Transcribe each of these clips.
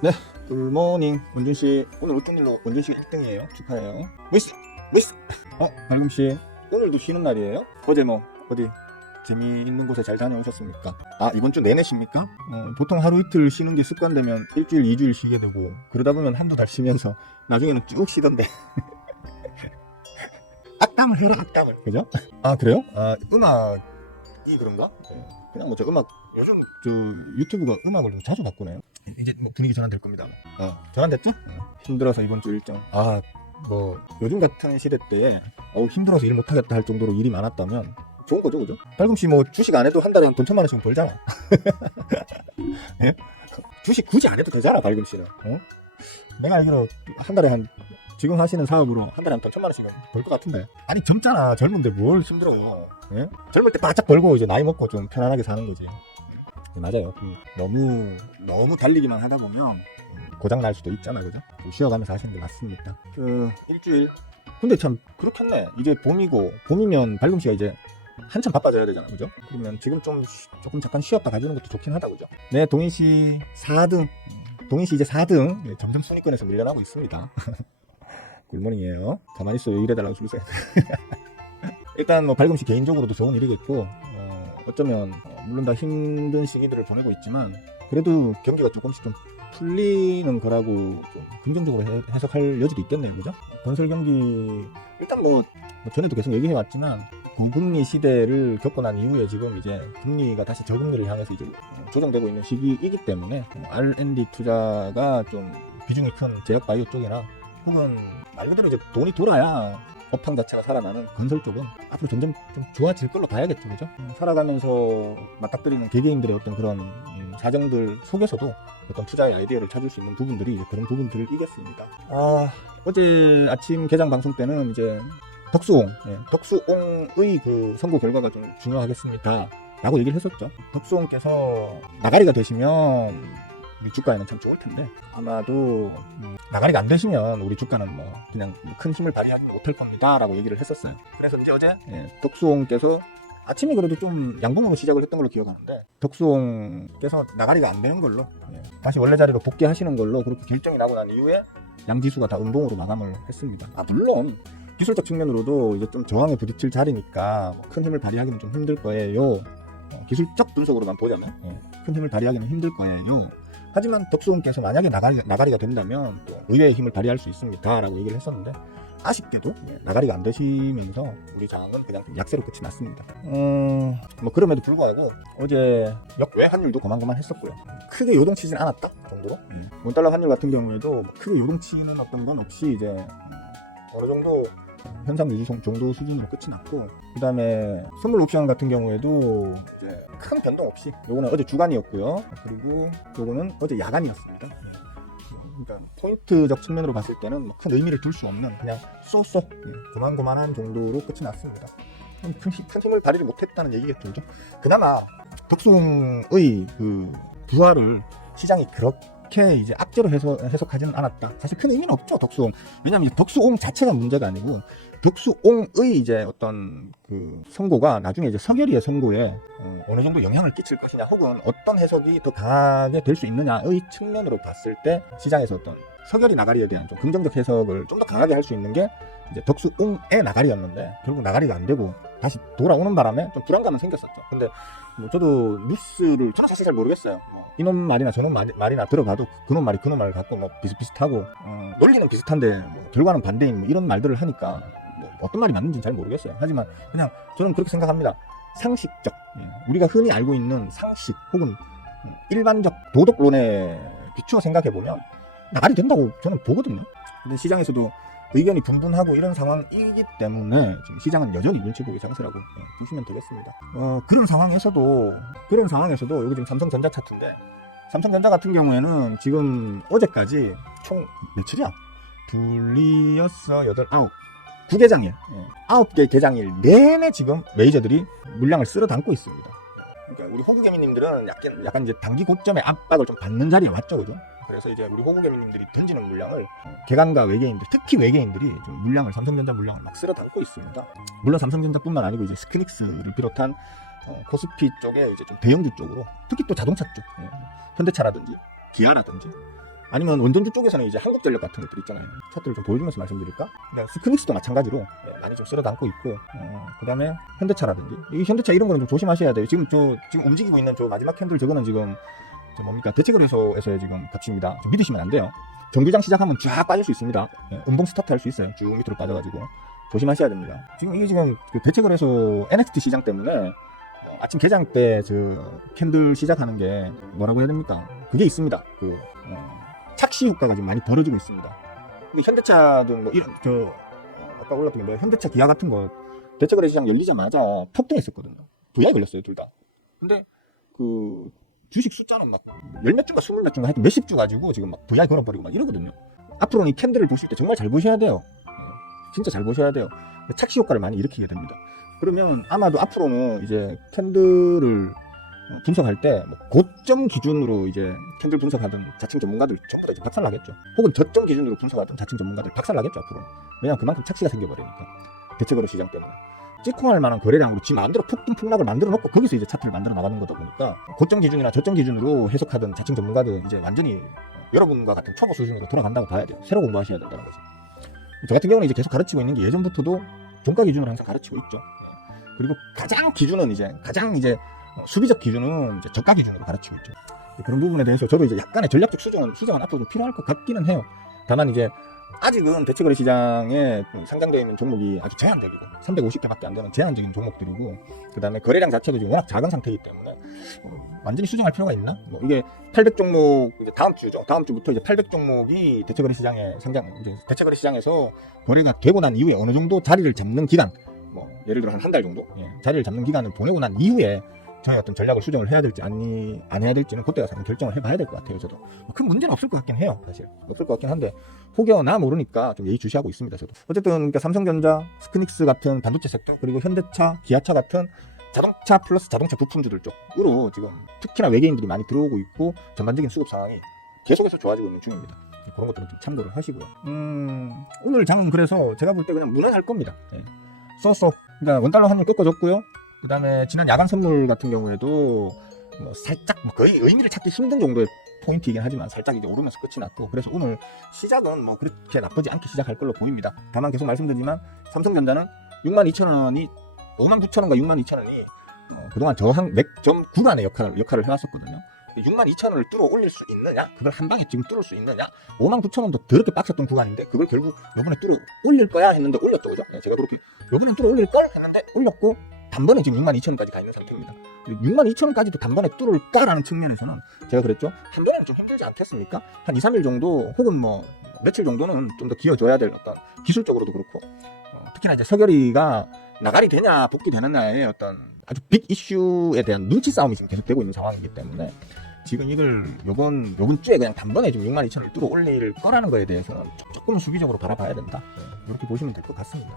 네, 굿모닝 원준씨. 오늘 어떤 일로 원준씨가 1등이에요? 축하해요. 미스. 발금씨, 오늘도 쉬는 날이에요? 어제 뭐 어디 재미있는 곳에 잘 다녀오셨습니까? 아, 이번 주 내내 쉽니까? 보통 하루 이틀 쉬는 게 습관되면 일주일, 2주일 쉬게 되고, 그러다 보면 한두 달 쉬면서 나중에는 쭉 쉬던데. 악담을 해라, 악담을. 그죠? 아, 그래요? 아, 음악이 그런가? 그냥 뭐 저 음악, 요즘 저 유튜브가 음악을 좀 자주 바꾸네요. 이제 뭐 분위기 전환될 겁니다. 전환됐죠? 힘들어서 이번 주 일정. 뭐 요즘 같은 시대 때에 힘들어서 일 못하겠다 할 정도로 일이 많았다면 좋은 거죠, 그죠? 발금씨 뭐 주식 안 해도 한 달에 한 돈 1,000만 원씩 벌잖아. 예? 주식 굳이 안 해도 되잖아, 발금씨는. 내가 알기로 한 달에 지금 하시는 사업으로 한 달에 한 돈 1,000만 원씩은 벌 것 같은데. 아니, 젊잖아. 젊은데 뭘 힘들어. 예? 젊을 때 바짝 벌고 이제 나이 먹고 좀 편안하게 사는 거지. 맞아요. 너무 달리기만 하다 보면 고장 날 수도 있잖아, 그죠? 쉬어가면서 하시는 게 맞습니다. 일주일. 근데 참 그렇겠네. 이제 봄이면 발금씨가 이제 한참 바빠져야 되잖아, 그죠? 그러면 지금 조금 잠깐 쉬었다 가주는 것도 좋긴 하다, 그죠? 네, 동인씨 4등. 동인씨 이제 4등. 네, 점점 순위권에서 밀려나고 있습니다. 굿모닝이에요. 가만히 있어요. 일해달라고 줄세요. 일단 뭐 발금씨 개인적으로도 좋은 일이겠고, 어쩌면 물론 다 힘든 시기들을 보내고 있지만 그래도 경기가 조금씩 좀 풀리는 거라고 좀 긍정적으로 해석할 여지도 있겠네요, 그죠? 건설 경기 일단 뭐 전에도 계속 얘기해 왔지만 고금리 시대를 겪고 난 이후에 지금 이제 금리가 다시 저금리를 향해서 이제 조정되고 있는 시기이기 때문에 R&D 투자가 좀 비중이 큰 제약 바이오 쪽이나 혹은 말 그대로 이제 돈이 돌아야 업황 자체가 살아나는 건설 쪽은 앞으로 점점 좀 좋아질 걸로 봐야겠죠, 그죠? 살아가면서 맞닥뜨리는 개개인들의 어떤 그런 사정들 속에서도 어떤 투자의 아이디어를 찾을 수 있는 부분들이 이제 그런 부분들을 이겼습니다. 어제 아침 개장 방송 때는 이제 덕수옹의 그 선거 결과가 좀 중요하겠습니다 라고 얘기를 했었죠. 덕수옹께서 나가리가 되시면 우리 주가에는 참 좋을 텐데 아마도 나가리가 안 되시면 우리 주가는 뭐 그냥 큰 힘을 발휘하지 못할 겁니다 라고 얘기를 했었어요. 그래서 이제 어제 덕수옹께서 아침에 그래도 좀 양봉으로 시작을 했던 걸로 기억하는데 덕수옹께서 나가리가 안 되는 걸로 다시 원래 자리로 복귀하시는 걸로 그렇게 결정이 나고 난 이후에 양지수가 다 음봉으로 마감을 했습니다. 물론 기술적 측면으로도 이제 좀 저항에 부딪힐 자리니까 큰 힘을 발휘하기는 좀 힘들 거예요. 기술적 분석으로만 보자면 큰 힘을 발휘하기는 힘들 거예요. 하지만 덕수옹께서 만약에 나가리가 된다면 또 의외의 힘을 발휘할 수 있습니다 라고 얘기를 했었는데 아쉽게도 나가리가 안 되시면서 우리 장은 그냥 약세로 끝이 났습니다. 뭐 그럼에도 불구하고 어제 역외 환율도 고만고만 했었고요. 크게 요동치진 않았다 정도로. 원달러 환율 같은 경우에도 크게 요동치는 어떤 건 없이 이제 어느 정도 현상 유지 정도 수준으로 끝이 났고, 그 다음에 선물 옵션 같은 경우에도 이제 큰 변동 없이 요거는 어제 주간이었고요. 그리고 요거는 어제 야간이었습니다. 그러니까 포인트적 측면으로 봤을 때는 큰 의미를 둘 수 없는 그냥 쏘쏘 고만고만한 정도로 끝이 났습니다. 큰 힘을 발휘를 못했다는 얘기겠죠. 그나마 덕수옹의 그 부활을 시장이 그렇게 이제 악재로 해석하지는 않았다. 사실 큰 의미는 없죠, 덕수옹. 왜냐면 덕수옹 자체가 문제가 아니고 덕수옹의 이제 어떤 그 선고가 나중에 이제 서결이의 선고에 어느 정도 영향을 끼칠 것이냐, 혹은 어떤 해석이 더 강하게 될 수 있느냐의 측면으로 봤을 때 시장에서 어떤 서결이 나가리에 대한 좀 긍정적 해석을 좀 더 강하게 할 수 있는 게 이제 덕수옹의 나가리였는데 결국 나가리가 안 되고 다시 돌아오는 바람에 좀 불안감은 생겼었죠. 근데 뭐 저도 뉴스를 저는 사실 잘 모르겠어요. 이놈 말이나 저놈 말이나 들어봐도 그놈 말이 그놈 말을 갖고 뭐 비슷비슷하고 논리는 비슷한데 뭐 결과는 반대인 뭐 이런 말들을 하니까 뭐 어떤 말이 맞는지는 잘 모르겠어요. 하지만 그냥 저는 그렇게 생각합니다. 상식적, 우리가 흔히 알고 있는 상식 혹은 일반적 도덕론에 비추어 생각해보면 나가리 된다고 저는 보거든요. 근데 시장에서도 의견이 분분하고 이런 상황이기 때문에 지금 시장은 여전히 눈치 보기 장세라고 보시면 되겠습니다. 그런 상황에서도 여기 지금 삼성전자 차트인데, 삼성전자 같은 경우에는 지금 어제까지 총 며칠이야? 둘이었어, 9개장일 9개 개장일 내내 지금 메이저들이 물량을 쓸어 담고 있습니다. 그러니까 우리 호구개미님들은 약간 이제 단기 고점의 압박을 좀 받는 자리에 왔죠, 그죠? 그래서 이제 우리 호구개미님들이 던지는 물량을 개간과 외계인들, 특히 외계인들이 좀 물량을, 삼성전자 물량을 막 쓸어 담고 있습니다. 물론 삼성전자뿐만 아니고 이제 스키닉스를 비롯한 코스피 쪽에 이제 좀 대형주 쪽으로, 특히 또 자동차 쪽, 현대차라든지 기아라든지 아니면 원전주 쪽에서는 이제 한국전력 같은 것들 있잖아요. 차트를 좀 보여주면서 말씀드릴까? 그러니까 스크닉스도 마찬가지로 많이 좀 쓸어 담고 있고, 그 다음에 현대차라든지. 이 현대차 이런 거는 좀 조심하셔야 돼요. 지금 움직이고 있는 마지막 캔들 저거는 지금 뭡니까? 대체거래소에서의 지금 가치입니다. 좀 믿으시면 안 돼요. 정규장 시작하면 쫙 빠질 수 있습니다. 음봉 스타트 할 수 있어요. 쭉 밑으로 빠져가지고. 조심하셔야 됩니다. 지금 이게 지금 그 대체거래소 NXT 시장 때문에 아침 개장 때 캔들 시작하는 게 뭐라고 해야 됩니까? 그게 있습니다. 착시 효과가 지금 많이 벌어지고 있습니다. 현대차도 뭐 이런 아까 올랐던 게 현대차 기아 같은 거 대체거래 시장 열리자마자 폭등했었거든요. VI 걸렸어요, 둘 다. 근데 주식 숫자는 막 열 몇 주가 20몇 주가 하여튼 몇십 주 가지고 지금 막 VI 걸어버리고 막 이러거든요. 앞으로는 이 캔들을 보실 때 정말 잘 보셔야 돼요. 진짜 잘 보셔야 돼요. 착시 효과를 많이 일으키게 됩니다. 그러면 아마도 앞으로는 이제 캔들을 분석할 때 고점 기준으로 이제 캔들 분석하던 자칭 전문가들 전부 다 이제 박살나겠죠. 혹은 저점 기준으로 분석하던 자칭 전문가들 박살나겠죠, 앞으로. 왜냐하면 그만큼 착시가 생겨버리니까. 대체거래 시장 때문에. 찍콩할 만한 거래량으로 지 마음대로 폭락을 만들어 놓고 거기서 이제 차트를 만들어 나가는 거다 보니까 고점 기준이나 저점 기준으로 해석하던 자칭 전문가들 이제 완전히 여러분과 같은 초보 수준으로 돌아간다고 봐야 돼요. 새로 공부하셔야 된다는 거죠. 저 같은 경우는 이제 계속 가르치고 있는 게 예전부터도 종가 기준으로 항상 가르치고 있죠. 그리고 가장 수비적 기준은 이제 저가 기준으로 가르치고 있죠. 그런 부분에 대해서 저도 이제 약간의 전략적 수정은 앞으로 좀 필요할 것 같기는 해요. 다만 이제 아직은 대체거래 시장에 상장되어 있는 종목이 아주 제한적이고 350개밖에 안 되는 제한적인 종목들이고, 그 다음에 거래량 자체도 지금 워낙 작은 상태이기 때문에 완전히 수정할 필요가 있나? 이게 800 종목 이제 다음 주부터 이제 800 종목이 대체거래 시장에 이제 대체거래 시장에서 거래가 되고 난 이후에 어느 정도 자리를 잡는 기간, 예를 들어 한 달 정도 자리를 잡는 기간을 보내고 난 이후에 저희 어떤 전략을 수정을 해야 될지 안 해야 될지는 그때 가서 결정을 해봐야 될 것 같아요. 저도 큰 문제는 없을 것 같긴 해요. 사실 없을 것 같긴 한데 혹여나 모르니까 좀 예의주시하고 있습니다. 저도 어쨌든 그러니까 삼성전자, 스크닉스 같은 반도체 섹터, 그리고 현대차, 기아차 같은 자동차 플러스 자동차 부품주들 쪽으로 지금 특히나 외계인들이 많이 들어오고 있고 전반적인 수급 상황이 계속해서 좋아지고 있는 중입니다. 그런 것들은 좀 참고를 하시고요. 오늘 장은 그래서 제가 볼 때 그냥 무난할 겁니다. 그러니까 원달러 환율 꺾어줬고요. 그 다음에 지난 야간 선물 같은 경우에도 살짝 거의 의미를 찾기 힘든 정도의 포인트이긴 하지만 살짝 이제 오르면서 끝이 났고, 그래서 오늘 시작은 그렇게 나쁘지 않게 시작할 걸로 보입니다. 다만 계속 말씀드리지만 삼성전자는 62,000원이 59,000원과 62,000원이 그동안 저항 맥점 구간의 역할을 해왔었거든요. 62,000원을 뚫어 올릴 수 있느냐? 그걸 한 방에 지금 뚫을 수 있느냐? 59,000원도 더럽게 빡쳤던 구간인데 그걸 결국 요번에 뚫어 올릴 거야 했는데 올렸죠, 그죠? 제가 그렇게 요번엔 뚫어 올릴 걸 했는데 올렸고 단번에 지금 62,000원까지 가 있는 상태입니다. 62,000원까지도 단번에 뚫을까라는 측면에서는 제가 그랬죠. 한 번에는 좀 힘들지 않겠습니까? 한 2, 3일 정도 혹은 며칠 정도는 좀 더 기어줘야 될 어떤 기술적으로도 그렇고 특히나 이제 서결이가 나가리 되냐 복귀 되느냐의 어떤 아주 빅 이슈에 대한 눈치 싸움이 지금 계속되고 있는 상황이기 때문에 지금 이걸 요번 주에 그냥 단번에 지금 62,000원을 뚫어 올릴 거라는 거에 대해서는 조금 수비적으로 바라봐야 된다. 이렇게 보시면 될 것 같습니다.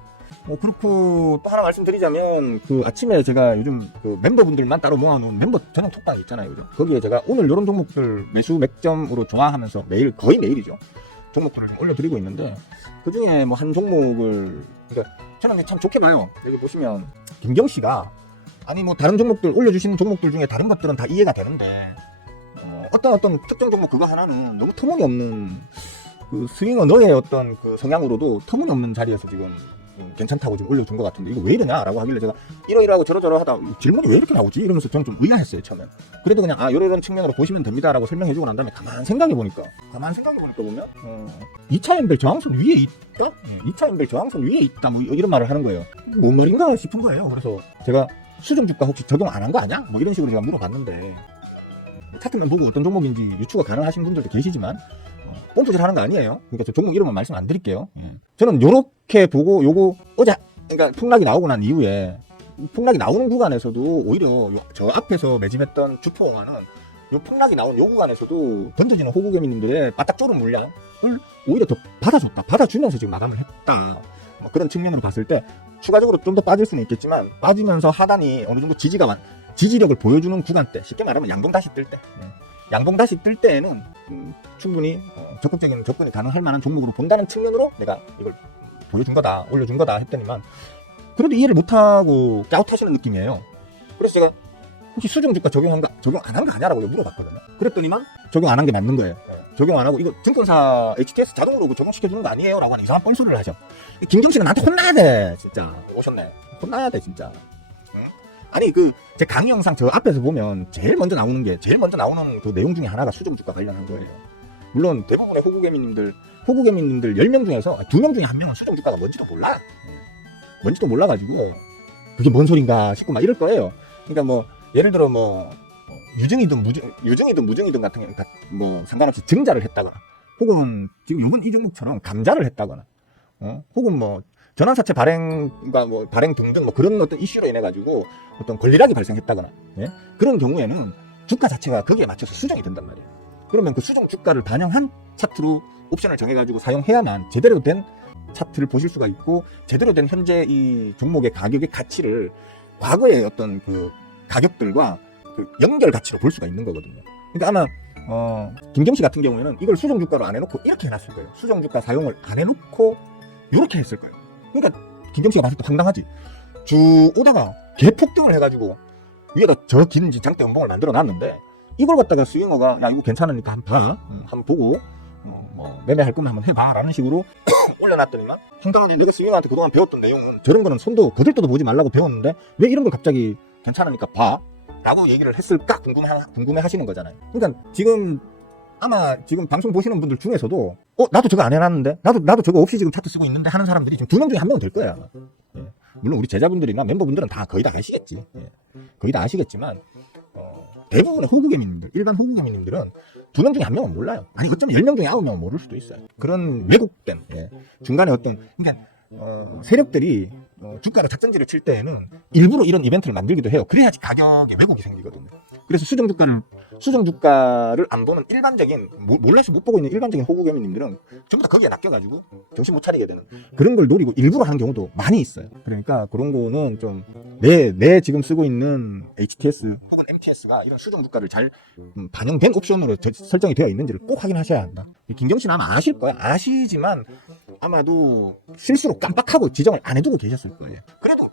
그렇고 또 하나 말씀드리자면 아침에 제가 요즘 멤버분들만 따로 모아놓은 멤버 전용 톡방이 있잖아요. 요즘. 거기에 제가 오늘 이런 종목들 매수 맥점으로 좋아하면서 거의 매일이죠. 종목들을 좀 올려드리고 있는데 그 중에 한 종목을 그러니까 저는 참 좋게 봐요. 여기 보시면 김경씨가 아니 다른 종목들 올려주시는 종목들 중에 다른 것들은 다 이해가 되는데 어떤 특정 종목 그거 하나는 너무 터무니없는 스윙어 너의 어떤 성향으로도 터무니없는 자리에서 지금 괜찮다고 지금 올려준 것 같은데 이거 왜 이러냐라고 하길래 제가 이러이러하고 저러저러 하다 질문이 왜 이렇게 나오지? 이러면서 저는 좀 의아했어요 처음에. 그래도 그냥 이런 측면으로 보시면 됩니다라고 설명해주고 난 다음에 가만 생각해 보니까 보면 2차 연별 저항선 위에 있다? 2차 연별 저항선 위에 있다 이런 말을 하는 거예요. 뭔 말인가 싶은 거예요. 그래서 제가 수정주가 혹시 적용 안 한 거 아니야? 이런 식으로 제가 물어봤는데 차트면 보고 어떤 종목인지 유추가 가능하신 분들도 계시지만 뽐뿌질 하는 거 아니에요. 그러니까 저 종목 이름은 말씀 안 드릴게요. 저는 요렇게 보고 그러니까 폭락이 나오고 난 이후에 폭락이 나오는 구간에서도 오히려 저 앞에서 매집했던 주포홍화는 요 폭락이 나온 요 구간에서도 던져지는 호구개미님들의 바닥 쪼른 물량을 오히려 더 받아주면서 지금 마감을 했다. 그런 측면으로 봤을 때 추가적으로 좀 더 빠질 수는 있겠지만 빠지면서 하단이 어느 정도 지지력을 보여주는 구간대, 쉽게 말하면 양봉 다시 뜰 때, 양봉 다시 뜰 때에는 충분히 적극적인 접근이 가능할 만한 종목으로 본다는 측면으로 내가 이걸 보여준 거다, 올려준 거다 했더니만 그래도 이해를 못하고 깨웃하시는 느낌이에요. 그래서 제가 혹시 수정주가 적용 안 한 거 아냐라고 물어봤거든요. 그랬더니만 적용 안 한 게 맞는 거예요. 적용 안 하고 이거 증권사 HTS 자동으로 적용시켜주는 거 아니에요? 라고 하는 이상한 뻘소리를 하죠. 김경씨는 나한테 혼나야 돼. 진짜 오셨네. 혼나야 돼 진짜. 응? 아니 제 강의 영상 저 앞에서 보면 제일 먼저 나오는 그 내용 중에 하나가 수정주가 관련한 거예요. 물론 대부분의 호구개미님들 10명 중에서 2명 중에 1명은 수정주가가 뭔지도 몰라. 뭔지도 몰라가지고 그게 뭔 소린가 싶고 막 이럴 거예요. 그러니까 뭐 예를 들어 뭐 유증이든 무증이든 같은 경우 뭐 상관없이 증자를 했다거나 혹은 지금 요번 이 종목처럼 감자를 했다거나 혹은 뭐 전환사채 발행과 뭐 발행 등등 뭐 그런 어떤 이슈로 인해 가지고 어떤 권리락이 발생했다거나 그런 경우에는 주가 자체가 거기에 맞춰서 수정이 된단 말이에요. 그러면 그 수정 주가를 반영한 차트로 옵션을 정해가지고 사용해야만 제대로 된 차트를 보실 수가 있고 제대로 된 현재 이 종목의 가격의 가치를 과거의 어떤 그 가격들과 그 연결 가치로 볼 수가 있는 거거든요. 그러니까 아마 김경씨 같은 경우에는 이걸 수정주가로 안 해놓고 이렇게 해놨을 거예요. 수정주가 사용을 안 해놓고 이렇게 했을 거예요. 그러니까 김경씨가 봤을 때 황당하지. 쭉 오다가 개폭등을 해가지고 위에다 저 긴 장대 연봉을 만들어 놨는데 이걸 갖다가 스윙어가 야 이거 괜찮으니까 한번 봐, 한번 보고 뭐 매매할 거면 한번 해봐 라는 식으로 올려놨더니만 황당하게 내가 스윙어한테 그동안 배웠던 내용은 저런 거는 손도 거들떠도 보지 말라고 배웠는데 왜 이런 걸 갑자기 괜찮으니까 봐 라고 얘기를 했을까 궁금해 하시는 거잖아요. 그러니까 지금 아마 지금 방송 보시는 분들 중에서도 나도 저거 안 해놨는데 나도 저거 없이 지금 차트 쓰고 있는데 하는 사람들이 지금 2명 중에 1명은 될 거야. 물론 우리 제자분들이나 멤버분들은 다 거의 다 아시겠지. 거의 다 아시겠지만 대부분의 호구개미님들, 일반 호구개미님들은 2명 중에 1명은 몰라요. 아니 어쩌면 10명 중에 9명은 모를 수도 있어요. 그런 왜곡된 중간에 어떤 그러니까 세력들이 주가를 작전지를 칠 때에는 일부러 이런 이벤트를 만들기도 해요. 그래야지 가격에 왜곡이 생기거든요. 그래서 수정주가를 안 보는 일반적인 몰래서 못 보고 있는 일반적인 호구개미님들은 전부 다 거기에 낚여가지고 정신 못 차리게 되는 그런 걸 노리고 일부러 하는 경우도 많이 있어요. 그러니까 그런 거는 좀 내 지금 쓰고 있는 HTS 혹은 MTS가 이런 수정주가를 잘 반영된 옵션으로 설정이 되어 있는지를 꼭 확인하셔야 한다. 김경씨는 아마 아실 거야. 아시지만 아마도 실수로 깜빡하고 지정을 안 해두고 계셨을 거예요. 그래도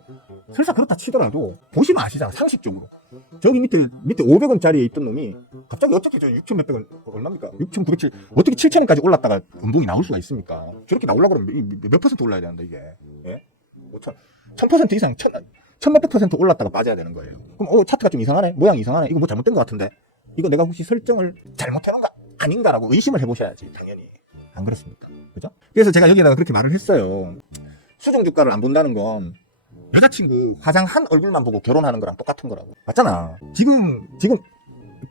설사 그렇다 치더라도 보시면 아시잖아. 상식적으로 저기 밑에 500원짜리에 있던 놈이 갑자기 어떻게 저 6천 몇백 원 얼마입니까? 6,907 어떻게 7,000원까지 올랐다가 연봉이 나올 수가 있습니까? 저렇게 나오려고 그러면 몇 퍼센트 올라야 되는데 이게 1000% 이상 1000몇백 퍼센트 올랐다가 빠져야 되는 거예요. 그럼 차트가 좀 이상하네, 모양이 이상하네, 이거 뭐 잘못된 것 같은데 이거 내가 혹시 설정을 잘못해놓은 거 아닌가라고 의심을 해보셔야지. 당연히 안 그렇습니까? 그죠? 그래서 제가 여기다가 그렇게 말을 했어요. 수정주가를 안 본다는 건 여자친구 화장한 얼굴만 보고 결혼하는 거랑 똑같은 거라고. 맞잖아. 지금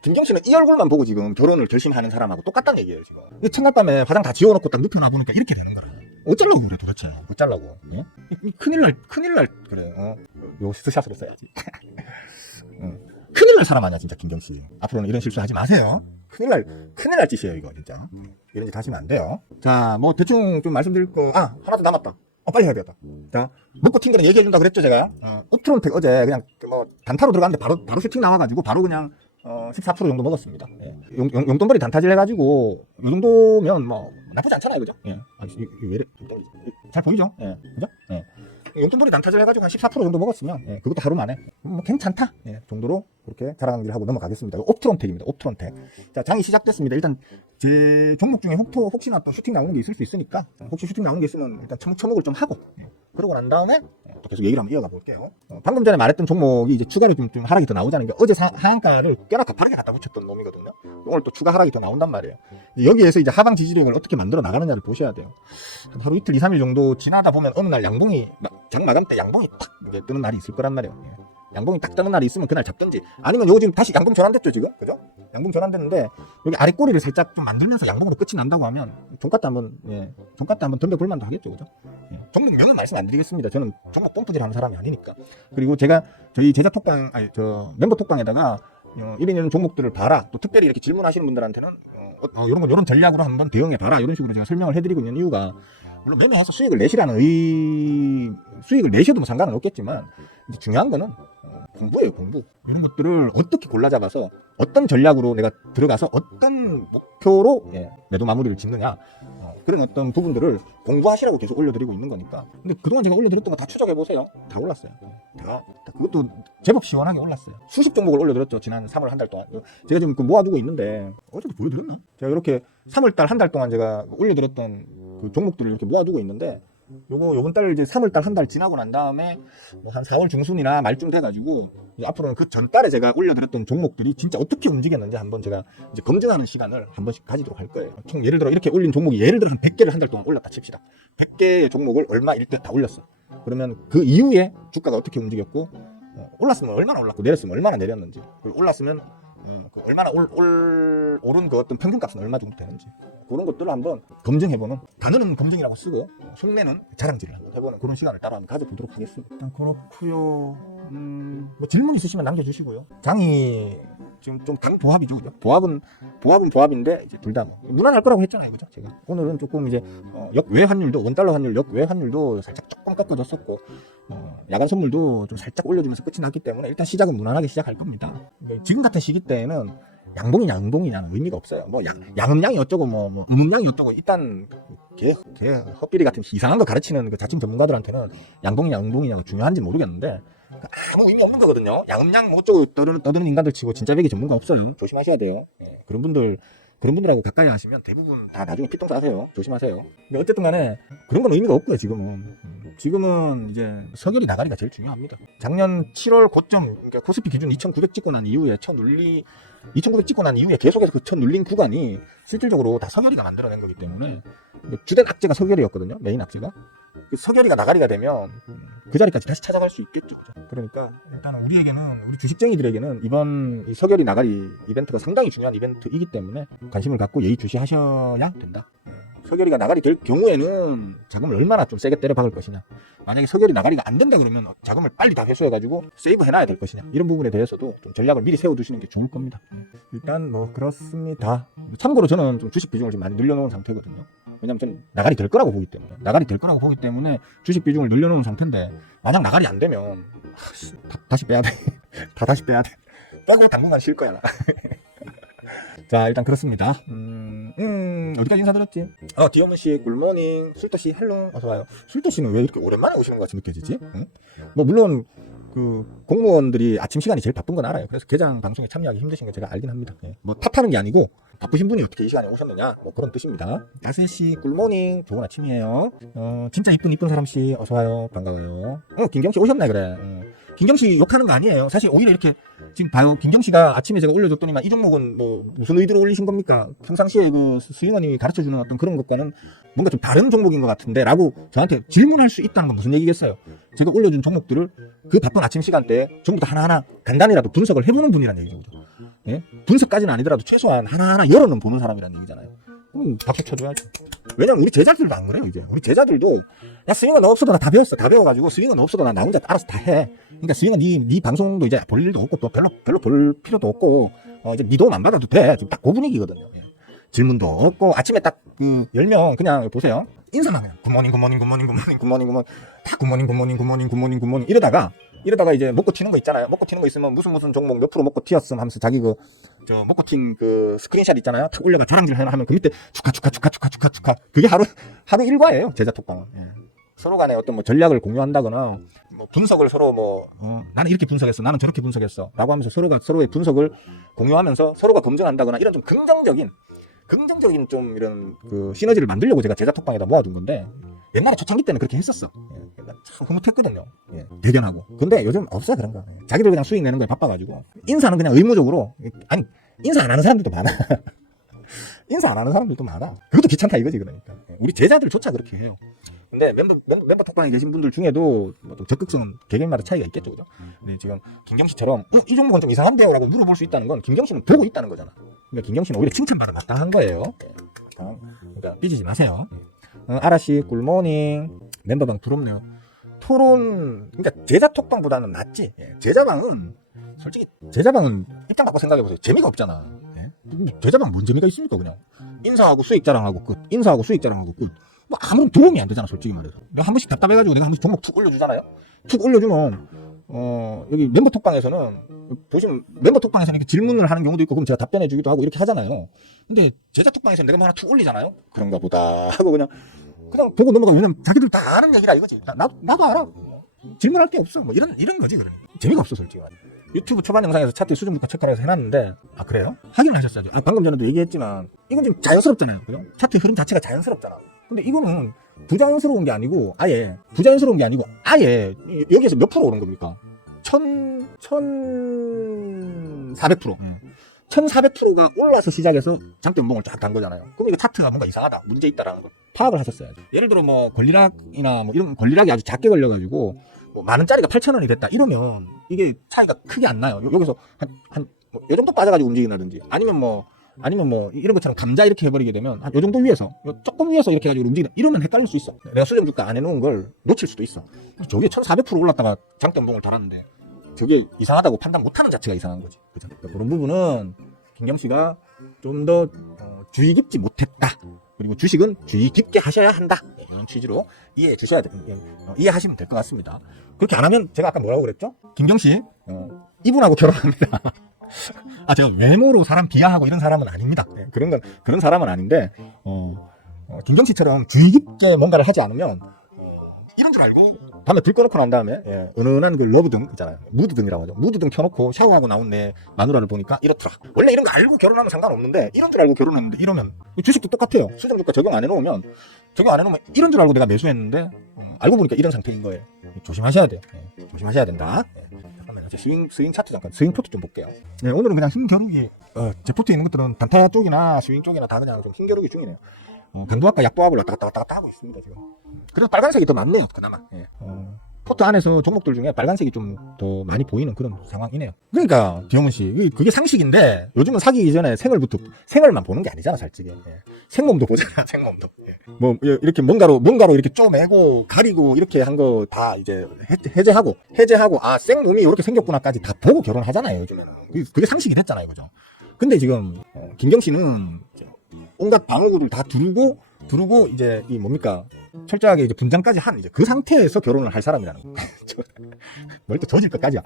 김경씨는 이 얼굴만 보고 지금 결혼을 결심하는 사람하고 똑같다는 얘기예요. 지금 첫날밤에 화장 다 지워놓고 딱 눕혀놔 보니까 이렇게 되는 거라. 어쩌려고 그래 도대체. 어쩌려고. 예? 큰일 날 그래. 요거 스샷으로 써야지. 큰일 날 사람 아니야 진짜 김경씨. 앞으로는 이런 실수 하지 마세요. 큰일 날 짓이에요 이거 진짜. 이런 짓 하시면 안 돼요. 자, 뭐 대충 좀 말씀드릴 거 하나 더 남았다. 빨리 해야 되겠다. 자, 먹고 튄 거는 얘기해준다 그랬죠 제가. 옵트론텍 어제 그냥 뭐 단타로 들어갔는데 바로 슈팅 나와가지고 바로 그냥 14% 정도 먹었습니다. 예. 용돈벌이 단타질 해가지고 이 정도면 뭐 나쁘지 않잖아요, 그죠? 예. 왜 이래? 잘 보이죠? 예. 그죠? 예. 용돈벌이 단타질 해가지고 한 14% 정도 먹었으면 그것도 하루 만에 뭐 괜찮다 정도로 그렇게 자랑질 하고 넘어가겠습니다. 옵트론텍입니다. 옵트론텍. 자, 장이 시작됐습니다. 일단 제 종목 중에 혹시나 또 슈팅 나오는 게 있을 수 있으니까 혹시 슈팅 나오는 게 있으면 일단 처먹을 좀 하고 그러고 난 다음에 또 계속 얘기를 한번 이어가 볼게요. 방금 전에 말했던 종목이 이제 추가로 좀 하락이 더 나오자는 게 어제 하한가를 꽤나 가파르게 갖다 붙였던 놈이거든요. 오늘 또 추가 하락이 더 나온단 말이에요. 여기에서 이제 하방 지지력을 어떻게 만들어 나가느냐를 보셔야 돼요. 하루 이틀 2, 3일 정도 지나다 보면 어느 날 양봉이 장 마감 때 양봉이 딱 이제 뜨는 날이 있을 거란 말이에요. 양봉이 딱 뜨는 날이 있으면 그날 잡든지 아니면 요거 지금 다시 양봉 전환됐죠 지금? 그죠? 양봉 전환됐는데 여기 아래 꼬리를 살짝 좀 만들면서 양봉으로 끝이 난다고 하면 종가대 한번 덤벼볼 만도 하겠죠, 그죠? 종목명은 말씀 안 드리겠습니다. 저는 종목 pom프질 하는 사람이 아니니까. 그리고 제가 저희 제자 톡방 멤버 톡방에다가 이런 종목들을 봐라. 또 특별히 이렇게 질문하시는 분들한테는 이런 전략으로 한번 대응해 봐라. 이런 식으로 제가 설명을 해드리고 있는 이유가 물론 매매해서 수익을 내셔도 뭐 상관은 없겠지만 이제 중요한 거는 공부예요, 공부. 이런 것들을 어떻게 골라 잡아서 어떤 전략으로 내가 들어가서 어떤 목표로 매도 마무리를 짓느냐 그런 어떤 부분들을 공부하시라고 계속 올려드리고 있는 거니까. 근데 그동안 제가 올려드렸던 거 다 추적해보세요. 다 올랐어요. 다 그것도 제법 시원하게 올랐어요. 수십 종목을 올려드렸죠. 지난 3월 한 달 동안. 제가 지금 그 모아두고 있는데 어제도 보여드렸나? 제가 이렇게 3월달 한 달 동안 제가 올려드렸던 그 종목들을 이렇게 모아두고 있는데, 요번 달 이제 3월달 한 달 지나고 난 다음에 뭐 한 4월 중순이나 말쯤 돼가지고 앞으로는 그 전달에 제가 올려드렸던 종목들이 진짜 어떻게 움직였는지 한번 제가 이제 검증하는 시간을 한 번씩 가지도록 할 거예요. 총 예를 들어 이렇게 올린 종목이 예를 들어 한 100개를 한 달 동안 올렸다 칩시다. 100개의 종목을 얼마일 때 다 올렸어. 그러면 그 이후에 주가가 어떻게 움직였고, 올랐으면 얼마나 올랐고 내렸으면 얼마나 내렸는지, 그리고 올랐으면 그 얼마나 오른 그 어떤 평균값은 얼마 정도 되는지, 그런 것들을 한번 검증해보는, 단어는 검증이라고 쓰고 속내는 자랑질을 한번 해보는 그런 시간을 따로 한번 가져보도록 하겠습니다. 일단 그렇고요. 뭐 질문 있으시면 남겨주시고요. 장이 지금 좀 강보합이죠, 그죠? 보합은 보합인데 이제 둘 다 뭐 무난할 거라고 했잖아요, 그죠? 제가 오늘은 조금 이제 역외 환율도, 원달러 환율 역외 환율도 살짝 조금 꺾어졌었고, 야간 선물도 좀 살짝 올려주면서 끝이 났기 때문에 일단 시작은 무난하게 시작할 겁니다. 지금 같은 시기 때는 양봉이냐 음봉이냐는 의미가 없어요. 뭐 양음양이 어쩌고 뭐 음음양이 어쩌고, 일단 걔 헛비리 같은 이상한 거 가르치는 그 자칭 전문가들한테는 양봉이냐 음봉이냐가 중요한지 모르겠는데 아무 의미 없는 거거든요. 양음양 뭐 어쩌고 떠드는 인간들 치고 진짜 배기 전문가 없어요. 조심하셔야 돼요. 그런 분들하고 가까이 하시면 대부분 다 나중에 피똥 싸세요. 조심하세요. 근데 어쨌든 간에 그런 건 의미가 없고요. 지금은 이제 서결이 나가리가 제일 중요합니다. 작년 7월 고점, 그러니까 코스피 기준 2900 찍고 난 이후에 2900 찍고 난 이후에 계속해서 그 눌린 구간이 실질적으로 다 서결이가 만들어낸 거기 때문에 주된 악재가 서결이었거든요. 메인 악재가. 그 서결이가 나가리가 되면 그 자리까지 다시 찾아갈 수 있겠죠. 그러니까 일단은 우리 주식쟁이들에게는 이번 이 서결이 나가리 이벤트가 상당히 중요한 이벤트이기 때문에 관심을 갖고 예의주시하셔야 된다. 서결이가 나가리 될 경우에는 자금을 얼마나 좀 세게 때려 박을 것이냐, 만약에 서결이 나가리가 안 된다 그러면 자금을 빨리 다 회수해가지고 세이브 해놔야 될 것이냐, 이런 부분에 대해서도 좀 전략을 미리 세워두시는 게 좋을 겁니다. 일단 뭐 그렇습니다. 참고로 저는 좀 주식 비중을 좀 많이 늘려놓은 상태거든요. 왜냐면 저는 나가리 될 거라고 보기 때문에 주식 비중을 늘려놓은 상태인데, 만약 나가리 안 되면 다시 빼야 돼. 다시 빼야 돼. 빼고 당분간 쉴 거야. 자, 일단 그렇습니다. 어디까지 인사드렸지? 디어문씨 굿모닝, 술도씨 헬로, 어서와요. 술도씨는 왜 이렇게 오랜만에 오시는 것 같이 느껴지지? 뭐 물론 그 공무원들이 아침 시간이 제일 바쁜 건 알아요. 그래서 개장 방송에 참여하기 힘드신 거 제가 알긴 합니다. 뭐 탓하는 게 아니고 바쁘신 분이 어떻게 이 시간에 오셨느냐, 뭐 그런 뜻입니다. 야세씨 굿모닝, 좋은 아침이에요. 진짜 이쁜 사람씨 어서와요. 반가워요. 김경씨 오셨네. 그래. 김경씨 욕하는 거 아니에요. 사실 오히려 이렇게 지금 봐요. 김경씨가 아침에 제가 올려줬더니만 이 종목은 뭐 무슨 의도로 올리신 겁니까? 평상시에 그 수인원님이 가르쳐주는 어떤 그런 것과는 뭔가 좀 다른 종목인 것 같은데 라고 저한테 질문할 수 있다는 건 무슨 얘기겠어요? 제가 올려준 종목들을 그 바쁜 아침 시간대에 전부 다 하나하나 간단히라도 분석을 해보는 분이라는 얘기죠. 예? 분석까지는 아니더라도 최소한 하나하나 열어는 보는 사람이라는 얘기잖아요. 박수 쳐줘야죠. 왜냐면 우리 제자들도 안 그래요. 이제 우리 제자들도 야, 스윙은 너 없어도 나 다 배웠어. 다 배워가지고 스윙은 너 없어도 나 혼자 알아서 다 해. 그러니까 스윙은 네 방송도 이제 볼 일도 없고 또 별로 볼 필요도 없고 이제 네 도움 안 받아도 돼. 지금 딱 그 분위기거든요. 예. 질문도 없고 아침에 딱 10명 그냥 보세요. 인사만 그냥 굿모닝 다 굿모닝 이러다가 이제 먹고 튀는 거 있잖아요. 먹고 튀는 거 있으면 무슨 종목 몇 프로 먹고 튀었음 하면서 자기 먹고 튄 그 스크린샷 있잖아요. 탁 올려가 자랑질 하면 그 밑에 축하. 그게 하루 일과예요. 제자 톡방은. 예. 서로 간에 어떤 뭐 전략을 공유한다거나 뭐 분석을 서로 나는 이렇게 분석했어, 나는 저렇게 분석했어 라고 하면서 서로가 서로의 분석을 공유하면서 서로가 검증한다거나 이런 좀 긍정적인 좀 이런 그 시너지를 만들려고 제가 제자 톡방에다 모아둔 건데, 옛날에 초창기 때는 그렇게 했었어. 참 흐뭇했거든요. 대견하고. 근데 요즘 없어요, 그런 거. 자기들 그냥 수익 내는 거에 바빠가지고. 인사는 그냥 의무적으로. 아니, 인사 안 하는 사람들도 많아. 그것도 귀찮다 이거지, 그러니까. 우리 제자들조차 그렇게 해요. 근데 멤버 톡방에 계신 분들 중에도 뭐 적극성은 개개인마다 차이가 있겠죠, 그죠? 근데 지금 김경씨처럼 이 종목은 좀 이상한데요? 라고 물어볼 수 있다는 건 김경씨는 보고 있다는 거잖아. 그러니까 김경씨는 오히려 칭찬받아 마땅한 거예요. 그러니까 삐지지 마세요. 아라씨 굿모닝. 멤버방 부럽네요. 토론, 그러니까 제자 톡방보다는 낫지. 제자방은 입장 바꿔 생각해보세요. 재미가 없잖아. 제자방 뭔 재미가 있습니까? 그냥 인사하고 수익 자랑하고 끝. 뭐 아무런 도움이 안 되잖아, 솔직히 말해서. 내가 한 번씩 답답해가지고 내가 한 번씩 종목 툭 올려주잖아요. 툭 올려주면 여기 멤버 톡방에서는 보시면 멤버 톡방에서는 이렇게 질문을 하는 경우도 있고 그럼 제가 답변해 주기도 하고 이렇게 하잖아요. 근데 제자 톡방에서는 내가 뭐 하나 툭 올리잖아요. 그런가 보다 하고 그냥 보고 넘어가. 왜냐면 자기들 다 아는 얘기라 이거지. 나도 알아. 질문할 게 없어. 뭐 이런 거지. 그러니까 재미가 없어 솔직히. 유튜브 초반 영상에서 차트 수정 주가 체크하라 해서 해놨는데 그래요? 확인을 하셨어야죠. 방금 전에도 얘기했지만 이건 지금 자연스럽잖아요. 그죠? 차트 흐름 자체가 자연스럽잖아. 근데 이거는 부자연스러운 게 아니고 아예 여기에서 몇 프로 오른 겁니까? 1400%. 1400%가 올라서 시작해서 장대 연봉을 쫙 간 거잖아요. 그럼 이거 차트가 뭔가 이상하다, 문제 있다라는 걸 파악을 하셨어야죠. 예를 들어 뭐 권리락이나 뭐 이런 권리락이 아주 작게 걸려가지고 뭐 만 원짜리가 8,000원이 됐다 이러면 이게 차이가 크게 안 나요. 여기서 뭐 요 정도 빠져가지고 움직이나든지 아니면 뭐 이런 것처럼 감자 이렇게 해버리게 되면 한 요 정도 위에서 조금 위에서 이렇게 해가지고 움직이다 이러면 헷갈릴 수 있어. 내가 수정주가 안 해놓은 걸 놓칠 수도 있어. 저게 1400% 올랐다가 장대 연봉을 달았는데 저게 이상하다고 판단 못하는 자체가 이상한 거지. 그죠? 그러니까 그런 부분은 김경씨가 좀 더 주의 깊지 못했다. 그리고 주식은 주의 깊게 하셔야 한다. 이런 취지로 이해하시면 될 것 같습니다. 그렇게 안 하면 제가 아까 뭐라고 그랬죠? 김경씨 이분하고 결혼합니다. 제가 외모로 사람 비하하고 이런 사람은 아닙니다. 그런 사람은 아닌데 김경씨처럼 주의 깊게 뭔가를 하지 않으면 이런 줄 알고 밤에 불 꺼놓고 난 다음에 은은한 그 러브등 있잖아요. 무드등이라고 하죠. 무드등 켜놓고 샤워하고 나온 내 마누라를 보니까 이렇더라. 원래 이런 거 알고 결혼하면 상관없는데 이런 줄 알고 결혼했는데 이러면 주식도 똑같아요. 수정주가 적용 안 해놓으면 이런 줄 알고 내가 매수했는데 알고 보니까 이런 상태인 거예요. 조심하셔야 돼요. 조심하셔야 된다. 그러면 이제 스윙 차트 잠깐 스윙 포트 좀 볼게요. 오늘은 그냥 힘겨루기 제 포트에 있는 것들은 단타 쪽이나 스윙 쪽이나 다 그냥 좀 힘겨루기 중이네요. 강도합과 약보합을 왔다 갔다 하고 있습니다 지금. 그래서 빨간색이 더 많네요 그나마. 포트 안에서 종목들 중에 빨간색이 좀 더 많이 보이는 그런 상황이네요. 그러니까 기영훈씨 그게 상식인데 요즘은 사기 이전에 생얼만 보는 게 아니잖아 솔직히. 생몸도 보잖아. 생몸도. 뭐 이렇게 뭔가로 이렇게 쪼매고 가리고 이렇게 한 거 다 이제 해제하고 생몸이 이렇게 생겼구나까지 다 보고 결혼하잖아요 요즘에는. 그게 상식이 됐잖아요 그죠. 근데 지금 김경씨는 온갖 방어구를 다 두르고 이제 이 뭡니까 철저하게 이제 분장까지 한 이제 그 상태에서 결혼을 할 사람이라는 거. 뭘 또 조질 것까지야.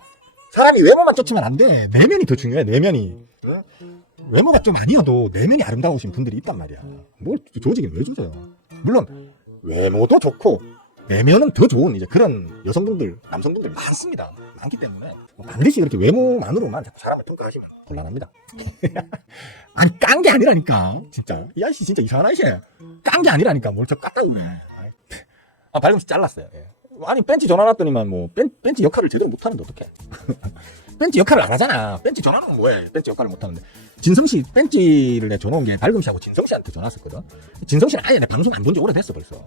사람이 외모만 쫓으면 안 돼. 내면이 더 중요해. 내면이. 외모가 좀 아니어도 내면이 아름다우신 분들이 있단 말이야. 뭘 조지긴 왜 조져요. 물론 외모도 좋고 내면은 더 좋은 이제 그런 여성분들, 남성분들 많습니다. 많기 때문에 반드시 그렇게 외모만으로만 자꾸 사람을 평가하시면 곤란합니다. 아니 깐 게 아니라니까 진짜. 이 아저씨 진짜 이상한 아저씨네. 깐 게 아니라니까 뭘 저 깠다 그래. 발음씨 잘랐어요. 아니 벤치 전화 왔더니만 뭐 벤치 역할을 제대로 못하는데 어떡해. 벤치 역할을 안 하잖아. 벤치 전화는 뭐해. 벤치 역할을 못하는데. 진성씨 벤치를 내 전화 온 게 발금씨하고 진성씨한테 전화 왔었거든. 진성씨는 아예 내 방송 안 본 지 오래됐어 벌써.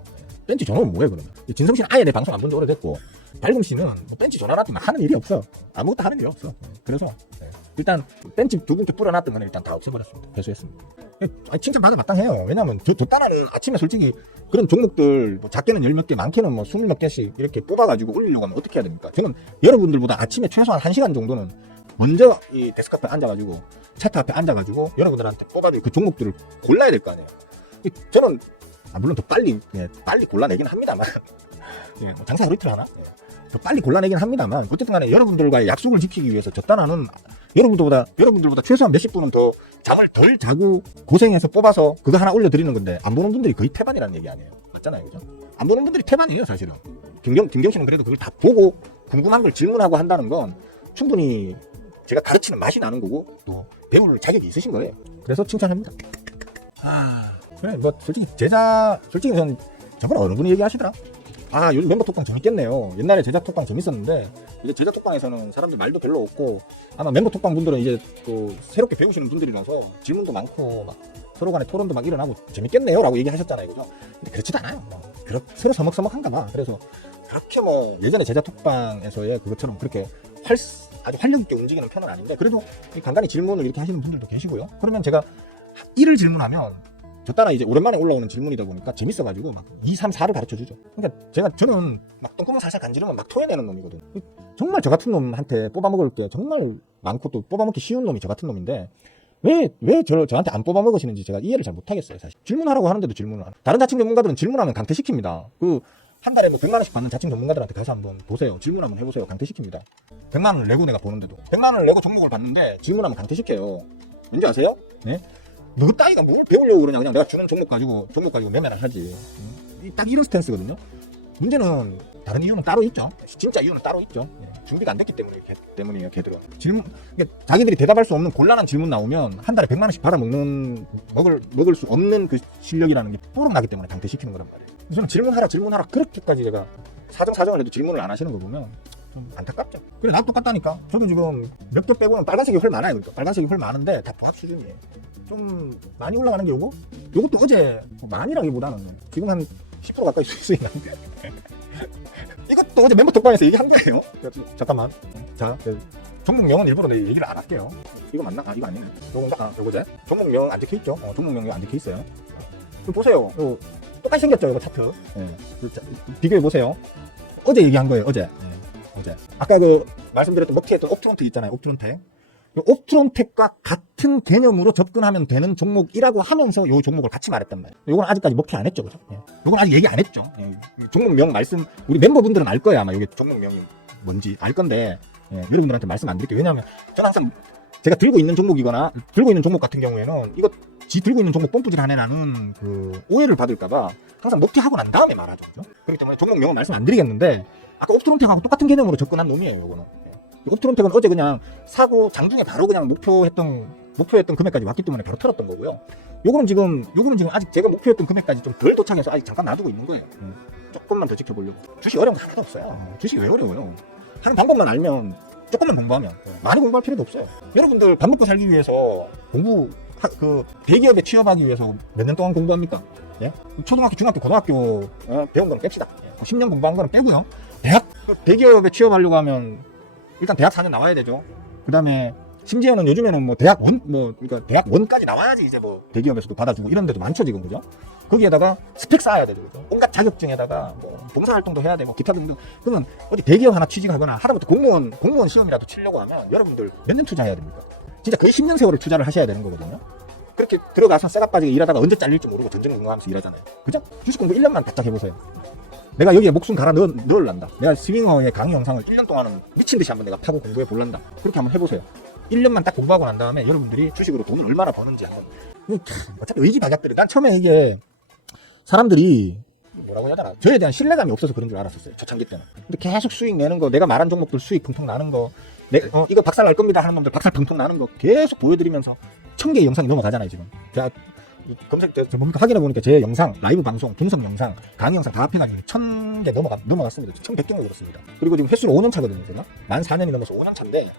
벤치 전화 오면 뭐해 그러면. 진성씨는 아예 내 방송 안 본 지 오래됐고 발금씨는 뭐 벤치 전화 왔더니 하는 일이 없어. 아무것도 하는 일이 없어. 그래서 일단 벤치 두 분께 뿌려놨던 거는 일단 다 없애버렸습니다. 회수했습니다. 칭찬받아 마땅해요. 왜냐면 저 따라는 아침에 솔직히 그런 종목들 뭐 작게는 10몇 개 많게는 뭐 20몇 개씩 이렇게 뽑아가지고 올리려고 하면 어떻게 해야 됩니까? 저는 여러분들보다 아침에 최소한 1시간 정도는 먼저 이 데스크 앞에 앉아가지고 차트 앞에 앉아가지고 여러분들한테 뽑아줄 그 종목들을 골라야 될 거 아니에요. 저는 물론 더 빨리 골라내긴 합니다만 뭐 장사 하루 이틀 하나? 더 빨리 골라내긴 합니다만 어쨌든 간에 여러분들과의 약속을 지키기 위해서 저 따라는 여러분들보다 최소한 몇십 분은 더 잠을 덜 자고 고생해서 뽑아서 그거 하나 올려드리는 건데 안 보는 분들이 거의 태반이라는 얘기 아니에요. 맞잖아요. 그죠? 안 보는 분들이 태반이에요 사실은. 김경씨는 그래도 그걸 다 보고 궁금한 걸 질문하고 한다는 건 충분히 제가 가르치는 맛이 나는 거고 또 배울 자격이 있으신 거예요. 그래서 칭찬합니다. 그래 뭐 솔직히 저는 저번에 어느 분이 얘기하시더라. 요즘 멤버 톡방 재밌겠네요. 옛날에 제자 톡방 재밌었는데 이제 제자 톡방에서는 사람들 말도 별로 없고 아마 멤버 톡방 분들은 이제 또 새롭게 배우시는 분들이라서 질문도 많고 막 서로 간에 토론도 막 일어나고 재밌겠네요 라고 얘기하셨잖아요. 그죠? 근데 그렇지도 않아요. 새로 서먹서먹한가 봐. 그래서 그렇게 뭐 예전에 제자 톡방에서의 그것처럼 그렇게 아주 활력 있게 움직이는 편은 아닌데 그래도 간간히 질문을 이렇게 하시는 분들도 계시고요. 그러면 제가 1을 질문하면 저 따라 이제 오랜만에 올라오는 질문이다 보니까 재밌어가지고 막 2, 3, 4를 가르쳐 주죠. 그러니까 저는 막 똥구멍 살살 간지르면 막 토해내는 놈이거든. 정말 저 같은 놈한테 뽑아먹을 게 정말 많고 또 뽑아먹기 쉬운 놈이 저 같은 놈인데 왜 저한테 안 뽑아먹으시는지 제가 이해를 잘 못하겠어요 사실. 질문하라고 하는데도 질문을 안 해요. 다른 자칭 전문가들은 질문하면 강퇴시킵니다. 한 달에 뭐 100만 원씩 받는 자칭 전문가들한테 가서 한번 보세요. 질문 한번 해보세요. 강퇴시킵니다. 100만 원을 내고 내가 보는데도 100만 원을 내고 종목을 봤는데 질문하면 강퇴시켜요. 왠지 아세요? 네? 너 따위가 뭘 배우려고 그러냐. 그냥 내가 주는 종목 가지고 매매를 하지. 딱 이런 스탠스거든요. 문제는 다른 이유는 따로 있죠. 진짜 이유는 따로 있죠. 준비가 안 됐기 때문이에요. 걔들은. 질문, 그러니까 자기들이 대답할 수 없는 곤란한 질문 나오면 한 달에 100만 원씩 받아 먹을 수 없는 그 실력이라는 게 뽀록 나기 때문에 강퇴시키는 거란 말이에요. 저는 질문하라 그렇게까지 제가 사정을 해도 질문을 안 하시는 거 보면 좀 안타깝죠. 그래 나도 똑같다니까. 저도 지금 몇 개 빼고는 빨간색이 훨 많아요. 그러니까 빨간색이 훨 많은데 다 보합 수준이에요. 좀 많이 올라가는 게 요것도 어제 많이라기보다는 지금 한 10% 가까이 수익 나는데 이것도 어제 멤버 톡방에서 얘기한 거예요. 잠깐만. 자, 종목명은 일부러 내 얘기를 안 할게요. 이거 맞나? 아, 이거 아니네. 요거제. 종목명 안 적혀있죠? 종목명이 안 적혀있어요. 이거 보세요. 이거 똑같이 생겼죠? 이거 차트. 비교해보세요. 어제 얘기한 거예요, 어제. 어제. 아까 말씀드렸던 먹튀했던 옵트론텍 있잖아요, 옵트론텍. 옵트론텍과 같은 개념으로 접근하면 되는 종목이라고 하면서 요 종목을 같이 말했단 말이에요. 요건 아직까지 먹튀 안 했죠, 그죠? 요건 아직 얘기 안 했죠. 종목명 말씀, 우리 멤버분들은 알 거예요, 아마 이게 종목명이 뭔지 알 건데, 여러분들한테 말씀 안 드릴게요. 왜냐하면 저는 항상 제가 들고 있는 종목 같은 경우에는 이거 들고 있는 종목 뽐뿌질 하네 라는 그 오해를 받을까봐 항상 먹튀하고 난 다음에 말하죠, 그죠? 그렇기 때문에 종목명은 말씀 안 드리겠는데, 아까 옵트론텍하고 똑같은 개념으로 접근한 놈이에요, 요거는. 옵트론텍은 어제 그냥 사고 장중에 바로 그냥 목표했던 금액까지 왔기 때문에 바로 털었던 거고요. 요거는 지금 아직 제가 목표했던 금액까지 좀 덜 도착해서 아직 잠깐 놔두고 있는 거예요. 조금만 더 지켜보려고. 주식 어려운 거 하나도 없어요. 주식이 왜 어려워요? 하는 방법만 알면, 조금만 공부하면 많이 공부할 필요도 없어요. 여러분들 밥 먹고 살기 위해서 대기업에 취업하기 위해서 몇 년 동안 공부합니까? 예? 초등학교, 중학교, 고등학교 배운 거는 뺍시다. 10년 공부한 거는 빼고요. 대기업에 취업하려고 하면 일단 대학 4년 나와야 되죠. 그 다음에 심지어는 요즘에는 뭐 그러니까 대학 원까지 나와야지 이제 뭐 대기업에서도 받아주고 이런 데도 많죠, 지금, 그죠? 거기에다가 스펙 쌓아야 되죠, 그죠? 온갖 자격증에다가 뭐 봉사활동도 해야 돼, 뭐 기타 등등. 그러면 어디 대기업 하나 취직하거나 하다못해 공무원 시험이라도 치려고 하면 여러분들 몇 년 투자해야 됩니까? 진짜 거의 10년 세월을 투자를 하셔야 되는 거거든요. 그렇게 들어가서 쇠가 빠지게 일하다가 언제 잘릴지 모르고 전전긍긍하면서 일하잖아요. 그죠? 주식 공부 1년만 바짝 해보세요. 내가 여기에 목숨 갈아 넣으란다. 내가 스윙어의 강의 영상을 1년 동안은 미친듯이 한번 내가 파고 공부해 볼란다. 그렇게 한번 해보세요. 1년만 딱 공부하고 난 다음에 여러분들이 주식으로 돈을 얼마나 버는지 한번. 어차피 의지박약들이, 난 처음에 이게 사람들이 뭐라고 해야 되나, 저에 대한 신뢰감이 없어서 그런 줄 알았었어요, 초창기 때는. 근데 계속 수익 내는 거, 내가 말한 종목들 수익 펑펑 나는 거, 이거 박살 날 겁니다 하는 놈들 박살 펑펑 나는 거 계속 보여드리면서 1000개의 영상이 넘어가잖아요, 지금. 제가 뭡니까 확인해 보니까 제 영상, 라이브 방송, 분석 영상, 강의 영상 다 합해가지고 1000개 넘어갔습니다. 1100개가 그렇습니다. 그리고 지금 횟수로 5년 차거든요, 제가. 만 4년이 넘어서 5년 차인데,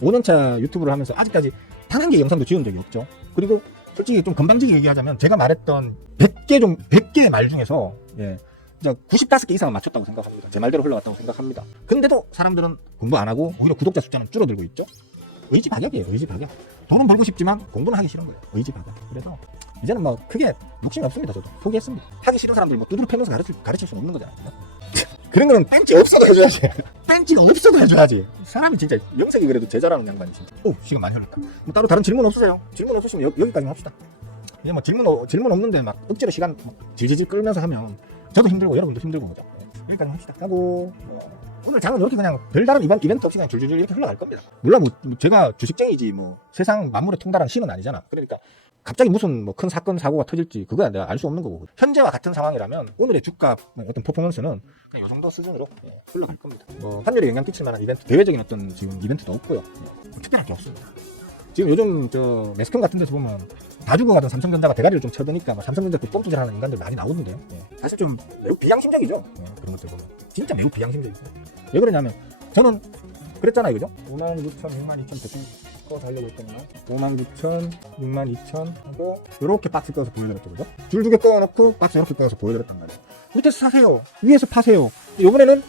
5년 차 유튜브를 하면서 아직까지 단 한 개의 영상도 지은 적이 없죠. 그리고 솔직히 좀 건방지게 얘기하자면 제가 말했던 100개의 말 중에서 95개 이상은 맞췄다고 생각합니다. 제 말대로 흘러갔다고 생각합니다. 근데도 사람들은 공부 안 하고 오히려 구독자 숫자는 줄어들고 있죠. 의지박약이에요, 의지박약. 돈은 벌고 싶지만 공부는 하기 싫은 거예요, 의지박약. 그래서 이제는 뭐 크게 욕심이 없습니다. 저도 포기했습니다. 하기 싫은 사람들 뭐 두드려 패면서 가르칠 수는 없는 거잖아요. 그런 거는 벤치 없어도 해줘야지. 벤치가 없어도 해줘야지. 사람이 진짜 명색이 그래도 제자라는 양반이 진짜. 시간 많이 흘렀다. 뭐 따로 다른 질문 없으세요? 질문 없으시면 여기까지 합시다. 그냥 뭐 질문 없는데 막 억지로 시간 질질질 끌면서 하면 저도 힘들고 여러분도 힘들고 그죠. 여기까지 합시다. 하고 오늘 장은 이렇게 그냥 별다른 이벤트 없이 그냥 줄줄줄 이렇게 흘러갈 겁니다. 물론 뭐 제가 주식쟁이지 뭐 세상 만물의 통달한 신은 아니잖아. 그러니까 갑자기 무슨 뭐 큰 사건 사고가 터질지 그거야 내가 알 수 없는 거고, 현재와 같은 상황이라면 오늘의 주가 어떤 퍼포먼스는 그냥 이 정도 수준으로 흘러갈 겁니다. 뭐 환율에 영향 끼칠 만한 이벤트, 대외적인 어떤 지금 이벤트도 없고요. 특별할 게 없습니다. 지금 요즘 매스컴 같은 데서 보면 다 죽어가던 삼성전자가 대가리를 좀 쳐드니까 삼성전자 그 뻥투질하는 인간들 많이 나오는데요. 사실 좀 매우 비양심적이죠. 그런 것들 보면 진짜 매우 비양심적이죠. 왜 그러냐면 저는 그랬잖아요, 그죠? 56,000, 62,100 꺼서 하려고 했더니만 59,000, 62,000 하고 요렇게 박스 꺼서 보여드렸죠, 그죠? 줄 2개 꺼놓고 박스 이렇게 꺼서 보여드렸단 말이에요. 밑에서 사세요, 위에서 파세요. 요번에는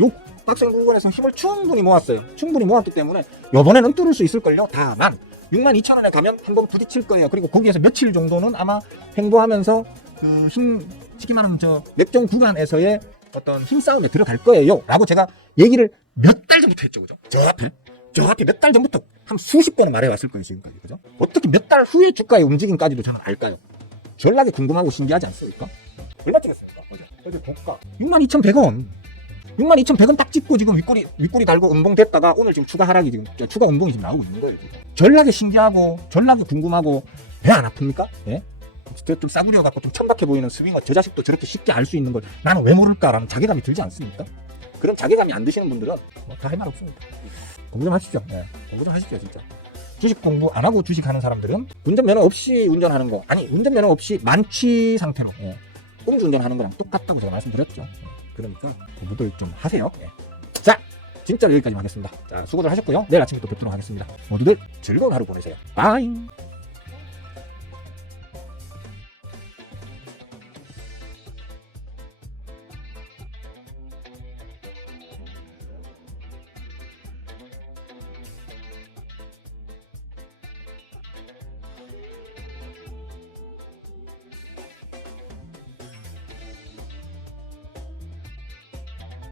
요 박스 부분에서 힘을 충분히 모았어요. 충분히 모았기 때문에 요번에는 뚫을 수 있을걸요. 다만 62,000원에 가면 한번 부딪힐 거예요. 그리고 거기에서 며칠 정도는 아마 횡보하면서 쉽게 말하면 맥종 구간에서의 어떤 힘싸움에 들어갈 거예요 라고 제가 얘기를 몇 달 전부터 했죠, 그죠? 저 앞에 몇 달 전부터 한 수십 번은 말해왔을 거예요, 지금까지, 그죠? 어떻게 몇 달 후에 주가의 움직임까지도 저는 알까요? 전락이 궁금하고 신기하지 않습니까? 얼마 찍었습니까, 어제? 어제 고가 62,100원. 62,100원 딱 찍고 지금 윗꼬리 달고 음봉 됐다가 오늘 지금 추가 하락이 지금 추가 음봉이 지금 나오고 있는 거예요. 지금. 전략이 신기하고 전략이 궁금하고 배 안 아픕니까? 예? 좀 싸구려 갖고 좀 천박해 보이는 스윙어 저 자식도 저렇게 쉽게 알 수 있는 걸 나는 왜 모를까라는 자괴감이 들지 않습니까? 그런 자괴감이 안 드시는 분들은 뭐 다 할 말 없습니다. 공부 좀 하십시오. 예. 공부 좀 하십시오 진짜. 주식 공부 안 하고 주식하는 사람들은 운전면허 없이 운전하는 거 아니 운전면허 없이 만취 상태로 예. 음주운전하는 거랑 똑같다고 제가 말씀드렸죠. 예. 그러니까 공부들 좀 하세요. 예. 자 진짜로 여기까지 하겠습니다. 자 수고들 하셨고요. 내일 아침에 또 뵙도록 하겠습니다. 모두들 즐거운 하루 보내세요. 바이.